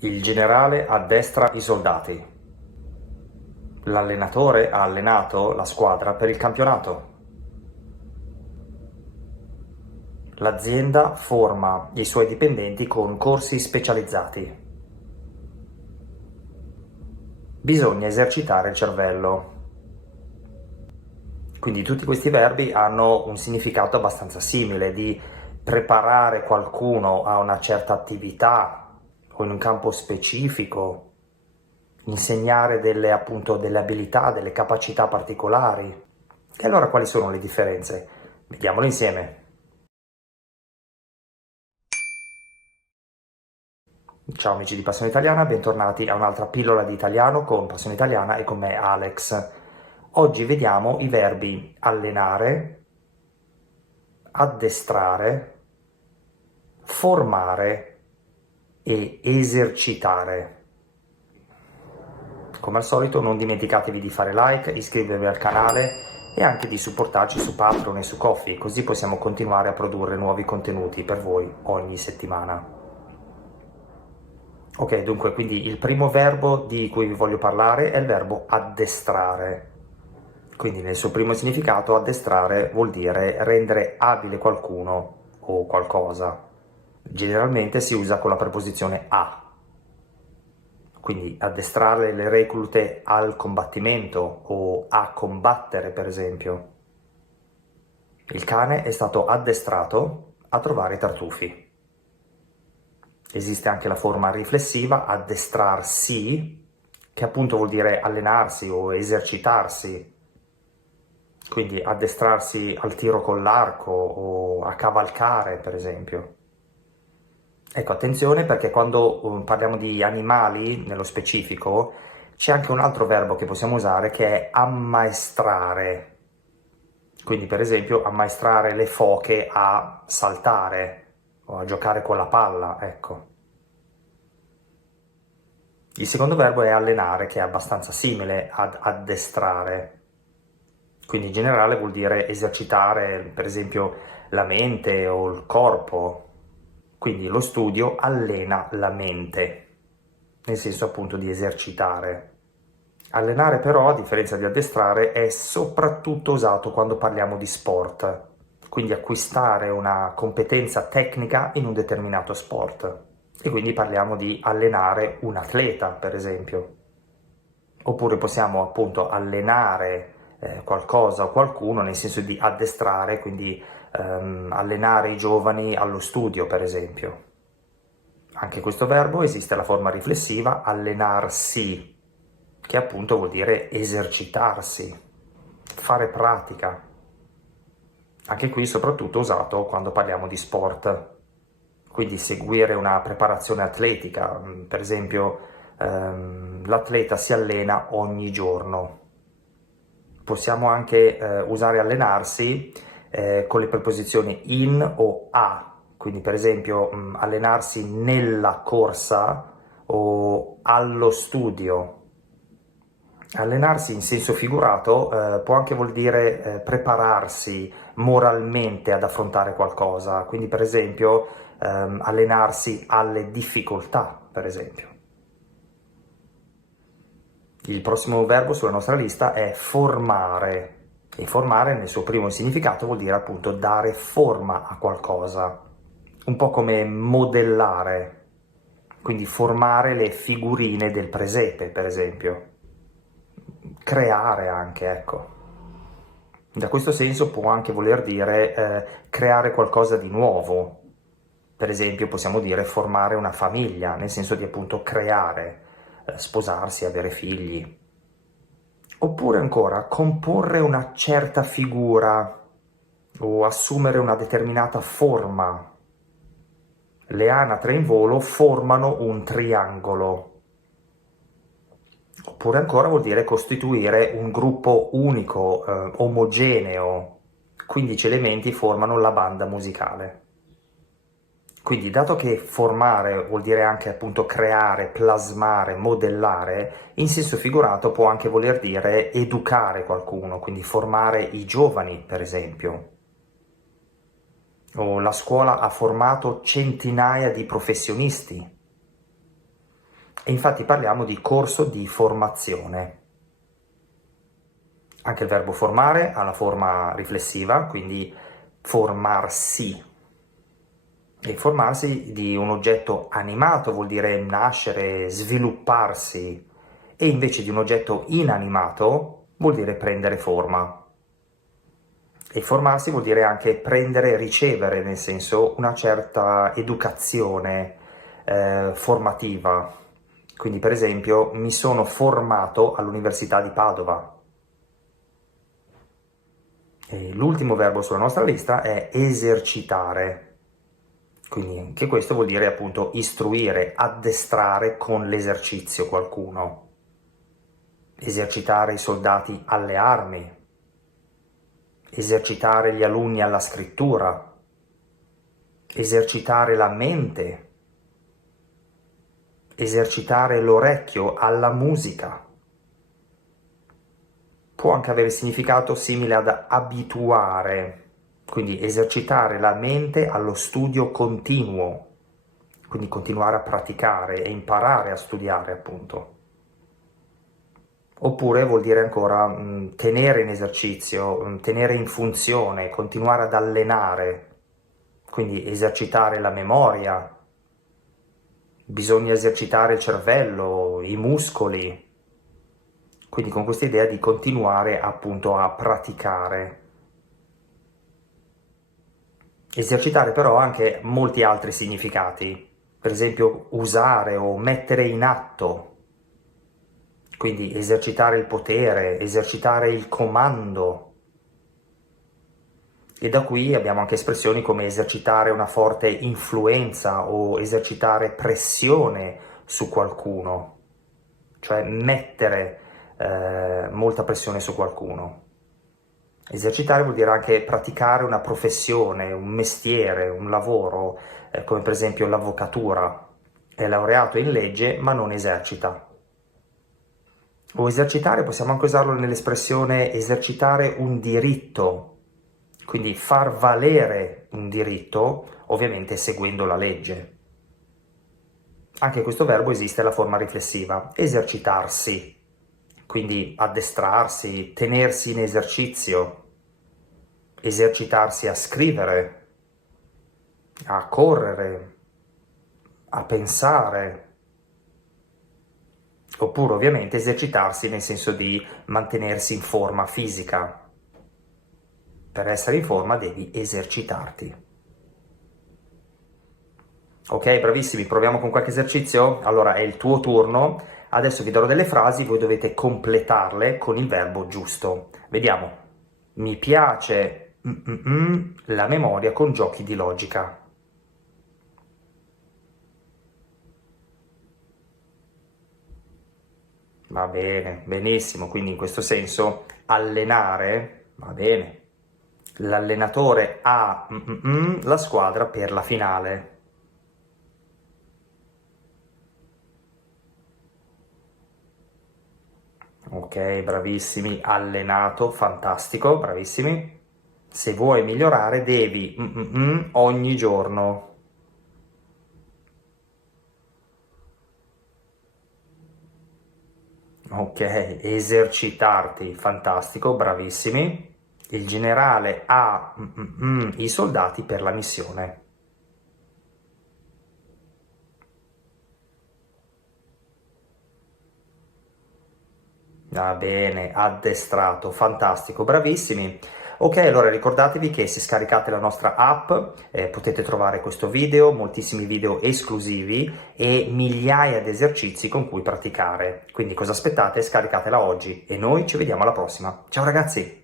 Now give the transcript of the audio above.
Il generale addestra i soldati. L'allenatore ha allenato la squadra per il campionato. L'azienda forma i suoi dipendenti con corsi specializzati. Bisogna esercitare il cervello. Quindi tutti questi verbi hanno un significato abbastanza simile, di preparare qualcuno a una certa attività o in un campo specifico, insegnare appunto, delle abilità, delle capacità particolari. E allora quali sono le differenze? Vediamolo insieme. Ciao amici di Passione Italiana, bentornati a un'altra pillola di italiano con Passione Italiana e con me Alex. Oggi vediamo i verbi allenare, addestrare, formare e esercitare. Come al solito non dimenticatevi di fare like, iscrivervi al canale e anche di supportarci su Patreon e su Ko-fi, così possiamo continuare a produrre nuovi contenuti per voi ogni settimana. Ok, dunque, quindi il primo verbo di cui vi voglio parlare è il verbo addestrare. Quindi nel suo primo significato addestrare vuol dire rendere abile qualcuno o qualcosa. Generalmente si usa con la preposizione a. Quindi addestrare le reclute al combattimento o a combattere, per esempio. Il cane è stato addestrato a trovare i tartufi. Esiste anche la forma riflessiva, addestrarsi, che appunto vuol dire allenarsi o esercitarsi. Quindi addestrarsi al tiro con l'arco o a cavalcare, per esempio. Ecco, attenzione perché quando parliamo di animali, nello specifico, c'è anche un altro verbo che possiamo usare che è ammaestrare. Quindi, per esempio, ammaestrare le foche a saltare o a giocare con la palla, ecco. Il secondo verbo è allenare, che è abbastanza simile ad addestrare. Quindi in generale vuol dire esercitare, per esempio, la mente o il corpo. Quindi lo studio allena la mente, nel senso appunto di esercitare. Allenare però, a differenza di addestrare, è soprattutto usato quando parliamo di sport, quindi acquistare una competenza tecnica in un determinato sport. E quindi parliamo di allenare un atleta, per esempio. Oppure possiamo appunto allenare qualcosa o qualcuno, nel senso di addestrare, quindi allenare i giovani allo studio, per esempio. Anche questo verbo esiste la forma riflessiva allenarsi, che appunto vuol dire esercitarsi, fare pratica. Anche qui soprattutto usato quando parliamo di sport, quindi seguire una preparazione atletica, per esempio l'atleta si allena ogni giorno. Possiamo anche usare allenarsi con le preposizioni in o a, quindi per esempio allenarsi nella corsa o allo studio. Allenarsi in senso figurato può anche vuol dire prepararsi moralmente ad affrontare qualcosa, quindi per esempio allenarsi alle difficoltà, per esempio. Il prossimo verbo sulla nostra lista è formare, e formare nel suo primo significato vuol dire appunto dare forma a qualcosa, un po' come modellare, quindi formare le figurine del presepe, per esempio. Creare anche, ecco. Da questo senso può anche voler dire creare qualcosa di nuovo. Per esempio possiamo dire formare una famiglia, nel senso di appunto creare, sposarsi, avere figli. Oppure ancora comporre una certa figura o assumere una determinata forma. Le anatre in volo formano un triangolo. Oppure ancora vuol dire costituire un gruppo unico, omogeneo. 15 elementi formano la banda musicale. Quindi, dato che formare vuol dire anche appunto creare, plasmare, modellare, in senso figurato può anche voler dire educare qualcuno, quindi formare i giovani, per esempio. O la scuola ha formato centinaia di professionisti. E infatti parliamo di corso di formazione. Anche il verbo formare ha la forma riflessiva, quindi formarsi. E formarsi di un oggetto animato vuol dire nascere, svilupparsi, e invece di un oggetto inanimato vuol dire prendere forma. E formarsi vuol dire anche prendere, ricevere, nel senso una certa educazione formativa. Quindi per esempio mi sono formato all'Università di Padova. E l'ultimo verbo sulla nostra lista è esercitare. Quindi anche questo vuol dire appunto istruire, addestrare con l'esercizio qualcuno. Esercitare i soldati alle armi, esercitare gli alunni alla scrittura, esercitare la mente, esercitare l'orecchio alla musica. Può anche avere significato simile ad abituare, quindi esercitare la mente allo studio continuo, quindi continuare a praticare e imparare a studiare, appunto. Oppure vuol dire ancora tenere in esercizio, tenere in funzione, continuare ad allenare, quindi esercitare la memoria, bisogna esercitare il cervello, i muscoli, quindi con questa idea di continuare appunto a praticare. Esercitare però ha anche molti altri significati, per esempio usare o mettere in atto. Quindi esercitare il potere, esercitare il comando. E da qui abbiamo anche espressioni come esercitare una forte influenza o esercitare pressione su qualcuno, cioè mettere molta pressione su qualcuno. Esercitare vuol dire anche praticare una professione, un mestiere, un lavoro, come per esempio l'avvocatura. È laureato in legge ma non esercita. O esercitare possiamo anche usarlo nell'espressione esercitare un diritto, quindi far valere un diritto, ovviamente seguendo la legge. Anche questo verbo esiste la forma riflessiva, esercitarsi, quindi addestrarsi, tenersi in esercizio, esercitarsi a scrivere, a correre, a pensare. Oppure ovviamente esercitarsi nel senso di mantenersi in forma fisica. Per essere in forma devi esercitarti. Ok, bravissimi, proviamo con qualche esercizio? Allora è il tuo turno, adesso vi darò delle frasi, voi dovete completarle con il verbo giusto. Vediamo. Mi piace la memoria con giochi di logica. Va bene, benissimo, quindi in questo senso allenare, va bene. L'allenatore ha la squadra per la finale. Ok, bravissimi, allenato, fantastico, bravissimi. Se vuoi migliorare devi ogni giorno. Ok, esercitarti, fantastico, bravissimi. Il generale ha i soldati per la missione. Va bene, addestrato, fantastico, bravissimi. Ok, allora ricordatevi che se scaricate la nostra app potete trovare questo video, moltissimi video esclusivi e migliaia di esercizi con cui praticare. Quindi cosa aspettate? Scaricatela oggi e noi ci vediamo alla prossima. Ciao ragazzi!